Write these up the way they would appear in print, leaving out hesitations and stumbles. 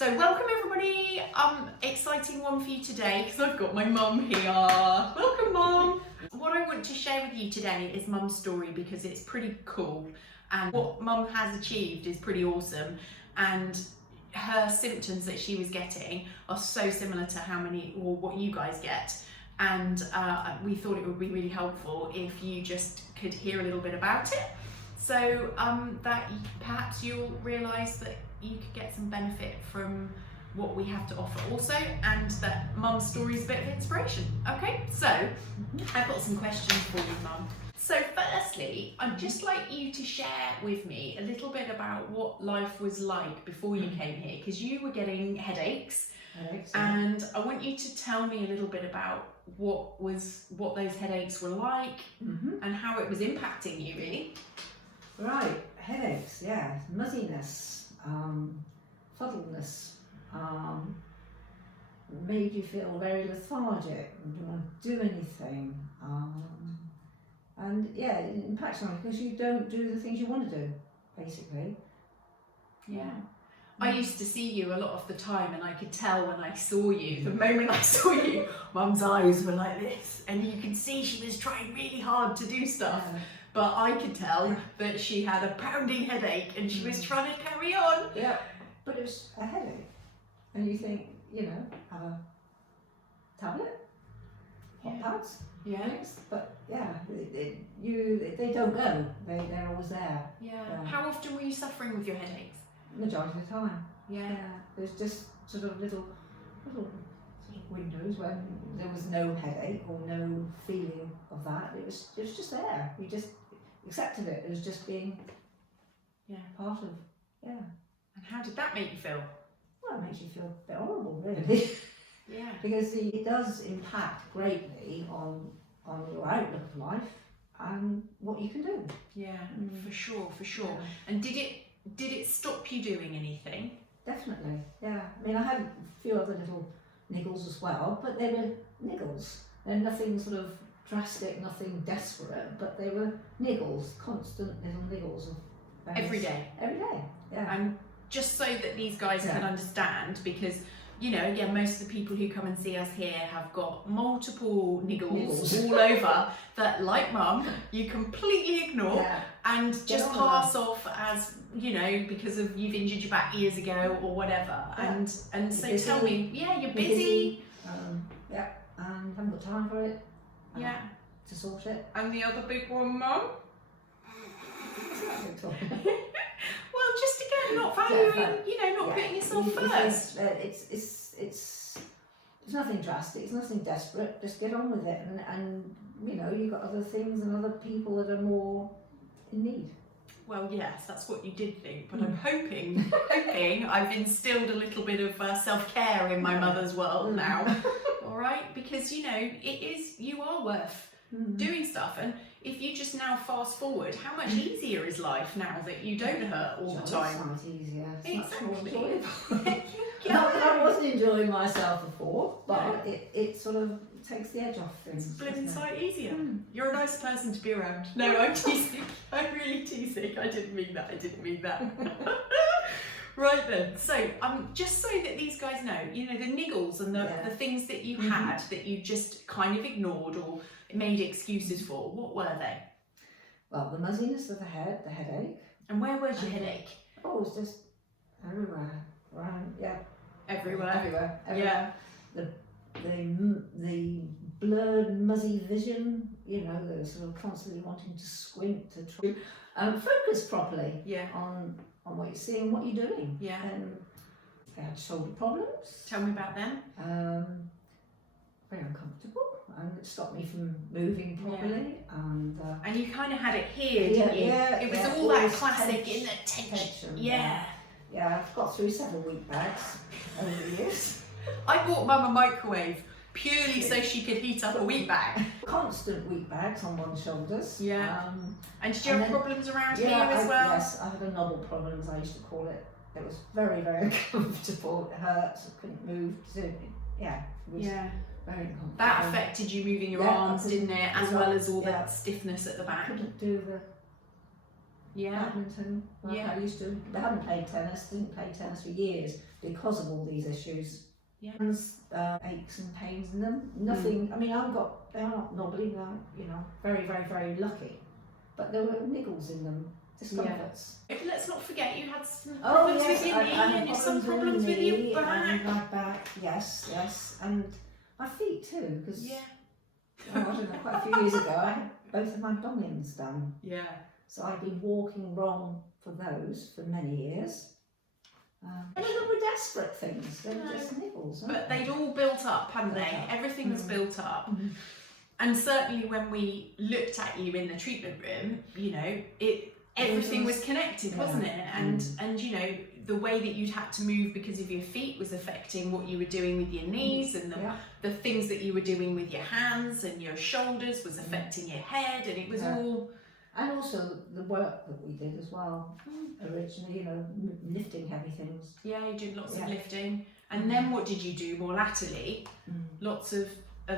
So welcome everybody, exciting one for you today because I've got my mum here. Welcome Mum. What I want to share with you today is Mum's story because it's pretty cool and what Mum has achieved is pretty awesome, and her symptoms that she was getting are so similar to what you guys get, and we thought it would be really helpful if you just could hear a little bit about it, so that perhaps you'll realise that you could get some benefit from what we have to offer also, and that Mum's story is a bit of inspiration. Okay, so I've got some questions for you, Mum. So firstly, I'd just like you to share with me a little bit about what life was like before you came here, because you were getting headaches, and I want you to tell me a little bit about what those headaches were like and how it was impacting you, really. Right, headaches, yeah, muzziness, fuddleness, made you feel very lethargic and don't want to do anything, and yeah, it impacts on you because you don't do the things you want to do, basically. Yeah. I used to see you a lot of the time, and I could tell when I saw you, the moment I saw you, Mum's eyes were like this, and you could see she was trying really hard to do stuff. Yeah. But I could tell that she had a pounding headache and she was trying to carry on. Yeah, but it was a headache. And you think, have a tablet, hot pads, things. But yeah, they don't go. They're always there. Yeah. How often were you suffering with your headaches? Majority of the time. Yeah. There's just sort of little sort of windows when there was no headache or no feeling of that. It was just there. We just accepted it. It was just being part of And how did that make you feel? Well, it makes you feel a bit horrible, really. Yeah. Because it does impact greatly on your outlook of life and what you can do. Yeah, for sure. Yeah. And did it stop you doing anything? Definitely, yeah. I mean, I had a few other little niggles as well, but they were niggles. They're nothing sort of drastic, nothing desperate, but they were niggles, constant little niggles of Every day? Every day, yeah. And just so that these guys can understand, because again, most of the people who come and see us here have got multiple niggles all over that, like Mum, you completely ignore and just pass off as, because of you've injured your back years ago or whatever. And so busy. Tell me, you're busy. And haven't got time for it. To sort it. And the other big one, Mum? Well, just again, not valuing, not putting yourself first. It's nothing drastic, it's nothing desperate, just get on with it, and you've got other things and other people that are more in need. Well, yes, that's what you did think, but I'm hoping I've instilled a little bit of self-care in my mother's world now, all right? Because, you are worth doing stuff, and if you just now fast forward, how much easier is life now that you don't hurt all the time? It's much easier. It's exactly. much more enjoyable. Not that I wasn't enjoying myself before, but it sort of takes the edge off things. It's blooming sight easier. You're a nice person to be around. No, I'm teasing. I'm really teasing. I didn't mean that. Right then, so just so that these guys know, the niggles and the things that you had that you just kind of ignored or made excuses for, what were they? Well, the muzziness of the head, the headache. And where was your headache? Oh, it was just everywhere. Around, Everywhere. Yeah. The blurred, muzzy vision, the sort of constantly wanting to squint to try focus properly on what you're seeing, what you're doing. Yeah. I had shoulder problems. Tell me about them. Very uncomfortable, and it stopped me from moving properly. And you kind of had it here, didn't you? Yeah, it was all that classic in the tension. Yeah, I've got through several wheat bags over the years. I bought Mum a microwave purely so she could heat up a wheat bag. Constant wheat bags on one's shoulders. Yeah. And did you have problems around here as well? Yes, I had a knobble problems, I used to call it. It was very, very uncomfortable. It hurt, I couldn't move. So, it was very uncomfortable. That affected you moving your arms, didn't it? As well as all that stiffness at the back. I couldn't do the badminton like I used to. I hadn't played tennis, didn't play tennis for years. because of all these issues. Yeah. Aches and pains in them. Nothing. I mean, they are not knobbly. They're, very, very, very lucky. But there were niggles in them, discomforts. Let's not forget you had some problems with your knee and some problems with your back. And my back, yes, and my feet too. Because I don't know, quite a few years ago, I had both of my bunions done. Yeah. So I'd been walking wrong for those for many years. And they were desperate things. They were just niggles. But they'd all built up, hadn't they? Everything was built up. Mm-hmm. And certainly when we looked at you in the treatment room, everything was connected, wasn't it? And the way that you'd had to move because of your feet was affecting what you were doing with your knees, and the things that you were doing with your hands and your shoulders was affecting your head, and it was all. And also the work that we did as well. Originally, lifting heavy things. Yeah, you did lots of lifting. And then what did you do more latterly? Lots of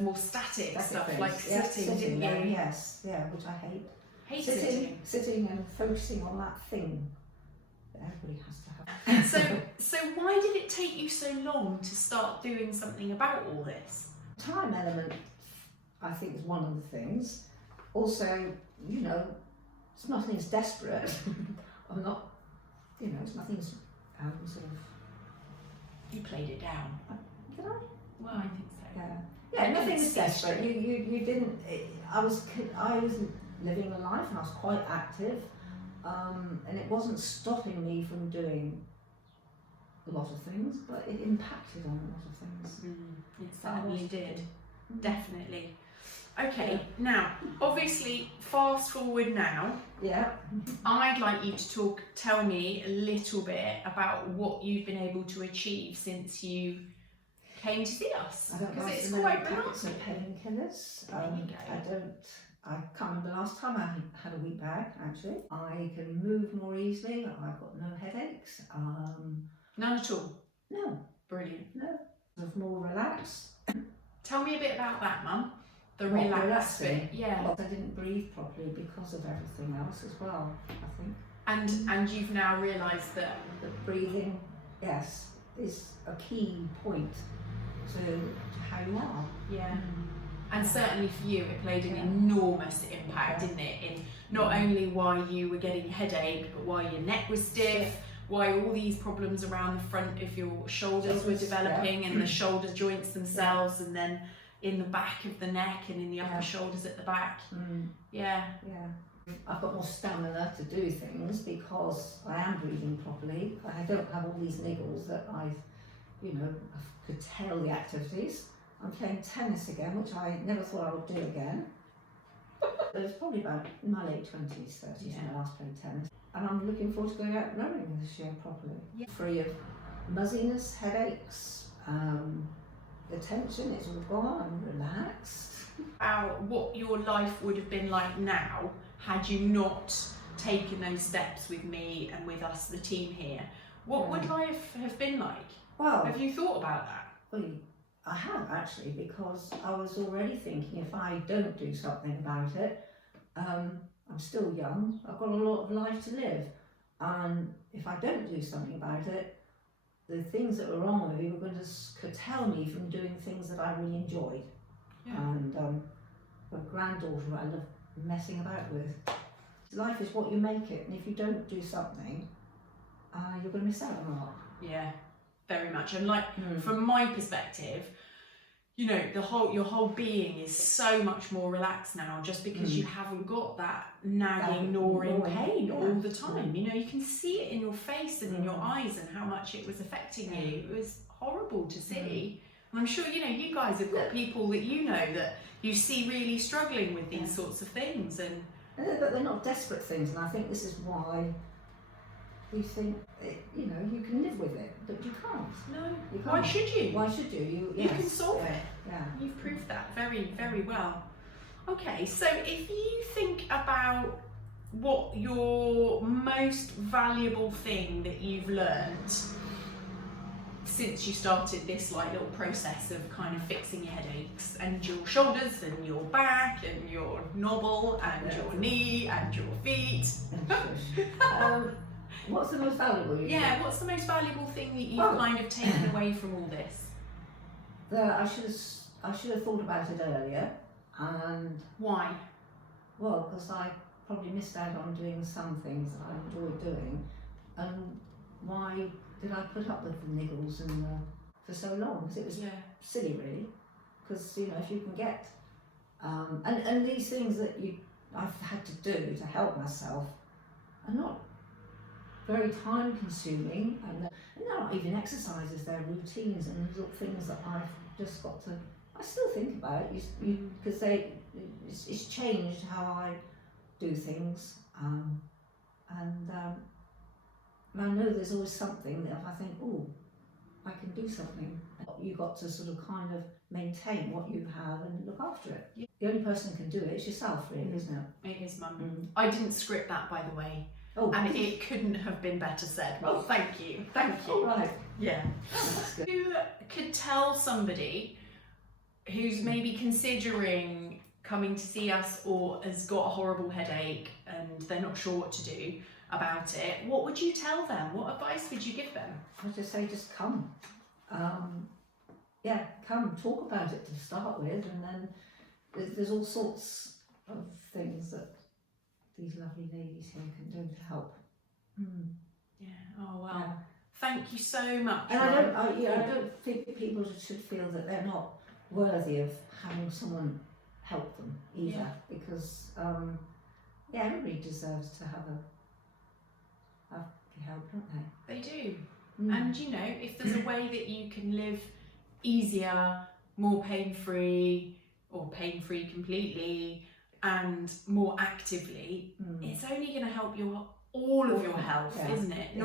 more static stuff, things. Like sitting, didn't you? Yes, which I hate. Hate sitting and focusing on that thing that everybody has to have. So why did it take you so long to start doing something about all this? Time element, I think, is one of the things. Also, nothing's desperate. I'm not, nothing's sort of. You played it down. Did I? Well, I think so. Yeah, nothing's desperate. You didn't. I was living a life, and I was quite active, and it wasn't stopping me from doing a lot of things, but it impacted on a lot of things. It certainly did. Definitely. Okay, now, obviously, fast forward now. Yeah. I'd like you to tell me a little bit about what you've been able to achieve since you came to see us. I don't know. It's quite packets of painkillers. I can't remember the last time I had a wheat bag, actually. I can move more easily. I've got no headaches. None at all? No. Brilliant. No. Sort of more relaxed. Tell me a bit about that, Mum. The relaxed bit. Yeah. Well, I didn't breathe properly because of everything else as well, I think. And you've now realised that the breathing, yes, is a key point to how you are. Yeah. And certainly for you, it played an enormous impact, didn't it? In not only why you were getting a headache, but why your neck was stiff, why all these problems around the front of your shoulders were developing, and the shoulder joints themselves, and then in the back of the neck and in the upper shoulders at the back. Yeah. I've got more stamina to do things because I am breathing properly. I don't have all these niggles that I could tell the activities. I'm playing tennis again, which I never thought I would do again. It was probably about in my late 20s, 30s when I last played tennis. And I'm looking forward to going out rowing this year properly. Yeah. Free of muzziness, headaches, the tension, it's all gone, I'm relaxed. What your life would have been like now had you not taken those steps with me and with us, the team here. What would life have been like? Well, have you thought about that? Well, I have actually, because I was already thinking if I don't do something about it, I'm still young, I've got a lot of life to live, and if I don't do something about it, the things that were wrong with me were going to curtail me from doing things that I really enjoyed. And a granddaughter I love messing about with. Life is what you make it, and if you don't do something, you're going to miss out on a lot. Yeah, very much. And from my perspective, your whole being is so much more relaxed now, just because you haven't got that nagging, gnawing pain all the time. You can see it in your face and in your eyes, and how much it was affecting you. It was horrible to see. And I'm sure you guys have got people that that you see really struggling with these sorts of things, but they're not desperate things, and I think this is why we think you can live with it, but you can't. No. You can't. Why should you? Why should you? You can solve it. Yeah. You've proved that very, very well. Okay, so if you think about what your most valuable thing that you've learned since you started this little process of kind of fixing your headaches and your shoulders and your back and your knobble and your knee and your feet. What's the most valuable? Yeah, what's the most valuable thing that you've Well- kind of taken away from all this? That I should have thought about it earlier, and Why? well, because I probably missed out on doing some things that I enjoyed doing, and why did I put up with the niggles and for so long? Because it was Yeah. silly, really. Because you know, if you can get and these things that I've had to do to help myself are not very time consuming, and they're not even exercises, they're routines and little things that I've just got to, I still think about because it's changed how I do things, and I know there's always something that if I think, oh, I can do something, you've got to sort of kind of maintain what you have and look after it. Yeah. The only person who can do it is yourself, really, isn't it? It is, Mum. I didn't script that, by the way, Oh, and it couldn't have been better said. Well, thank you. Thank you. all right. Yeah. That's good. You could tell somebody who's maybe considering coming to see us or has got a horrible headache and they're not sure what to do about it, what would you tell them? What advice would you give them? I'd just say, just come. Come, talk about it to start with, and then there's all sorts of things that these lovely ladies here can do to help. Yeah. Oh, wow. Yeah. Thank you so much. And Mum. I don't think people should feel that they're not worthy of having someone help them either, Yeah. because everybody deserves to have help, don't they? They do. Mm. And you know, if there's a way that you can live easier, more pain-free, or pain-free completely, and more actively, it's only going to help all of your health, Yeah. isn't it? Yeah.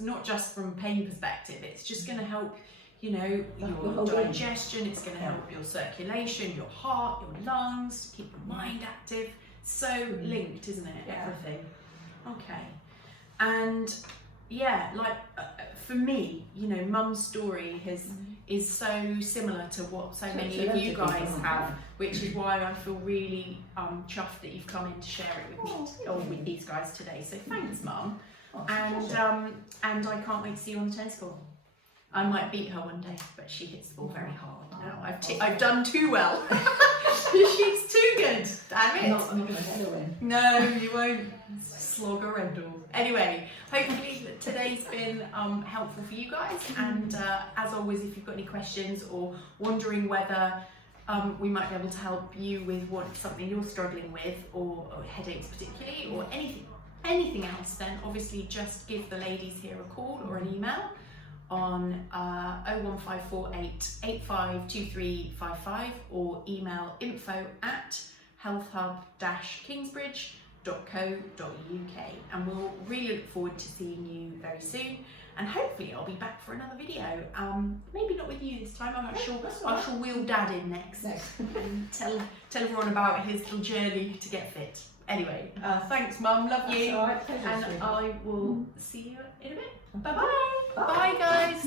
Not just from pain perspective. It's just going to help, you know, Your your whole range. digestion. It's going to Yeah. help your circulation, your heart, your lungs, to keep your mind active. So linked, isn't it? Yeah. Everything. Okay. And yeah, like for me, you know, Mum's story is so similar to what so many of you guys have, which is why I feel really chuffed that you've come in to share it with me, or with these guys today. So thanks, Mum. And I can't wait to see you on the tennis court. I might beat her one day, but she hits the ball very hard now. I've done too well. She's too good. Damn it. I'm not going to get a win. No, you won't. Slog a Rendell. Anyway, hopefully today's been helpful for you guys, and as always, if you've got any questions or wondering whether we might be able to help you with something you're struggling with, or headaches particularly, or anything else, then obviously just give the ladies here a call or an email on 01548 852355, or email info@healthhub-kingsbridge.co.uk, and we'll really look forward to seeing you very soon, and hopefully I'll be back for another video. Maybe not with you this time. I'm not sure. I shall wheel Dad in next and tell everyone about his little journey to get fit. Anyway, thanks, Mum. Love you. That's all right. Pleasure, And sweetie. I will see you in a bit. Bye-bye. Bye. Bye, guys.